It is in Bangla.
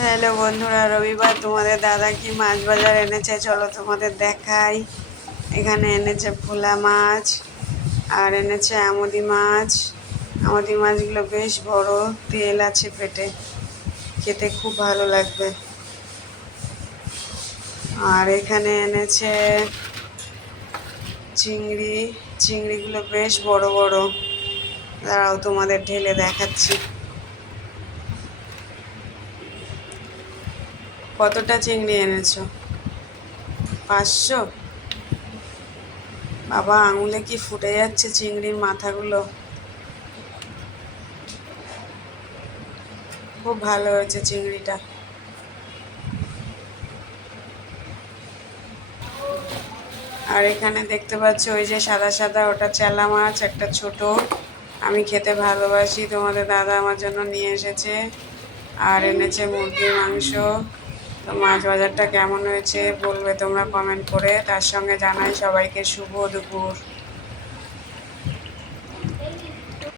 হ্যালো বন্ধুরা, রবিবার তোমাদের দাদা কি মাছ বাজার এনেছে চলো তোমাদের দেখাই। এখানে এনেছে ভোলা মাছ আর এনেছে আমুদি মাছ। আমুদি মাছগুলো বেশ বড়, তেল আছে পেটে, খেতে খুব ভালো লাগবে। আর এখানে এনেছে চিংড়ি, চিংড়িগুলো বেশ বড় বড়। দাঁড়াও তোমাদের ঢেলে দেখাচ্ছি। কতটা চিংড়ি এনেছো? 500? বাবা, আঙুলে কি ফুটে যাচ্ছে চিংড়ির মাথাগুলো। খুব ভালো হয়েছে চিংড়িটা। আর এখানে দেখতে পাচ্ছ ওই যে সাদা সাদা, ওটা চেলা মাছ, একটা ছোট। আমি খেতে ভালোবাসি, তোমাদের দাদা আমার জন্য নিয়ে এসেছে। আর এনেছে মুরগির মাংস। তো মাছ বাজারটা কেমন হয়েছে বলবে তোমরা কমেন্ট করে। তার সঙ্গে জানাই সবাইকে শুভ দুপুর।